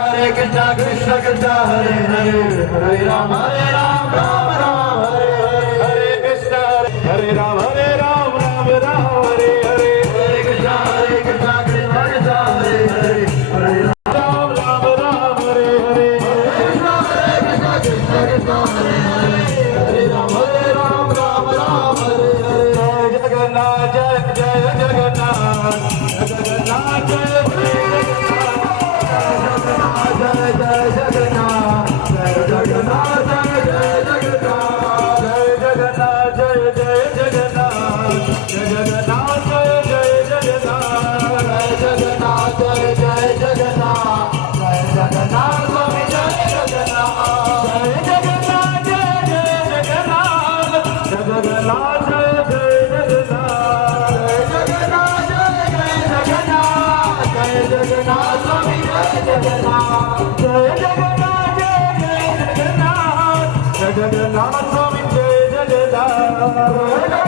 Hare Krishna Krishna Krishna Hare Hare Hare Ram Ram Ram Hare Hare Hare Krishna Hare Ram Ram Ram Hare Hare Hare Krishna Krishna Krishna Hare Hare Hare Ram Ram Hare Hare Hare Krishna Krishna Krishna Hare Hare Hare Ram Ram Hare Hare Jai Jagannath Jai Jagannath Jagannath Jai Jai Jagannath, Jai Jagannath, Jai Jagannath, Jai Jagannath, Jai Jagannath, Jai Jagannath, Jai Jagannath, Jai Jagannath, Jai Jagannath, Jai Jagannath, Swami Jai Jagannath, Jai Jagannath, Jai Jagannath, Jai Jagannath, Jai Jagannath, Jai Jagannath, Jai Jagannath, Swami Jai Jagannath. Jai Jagannath, Swami Jai Jagannath.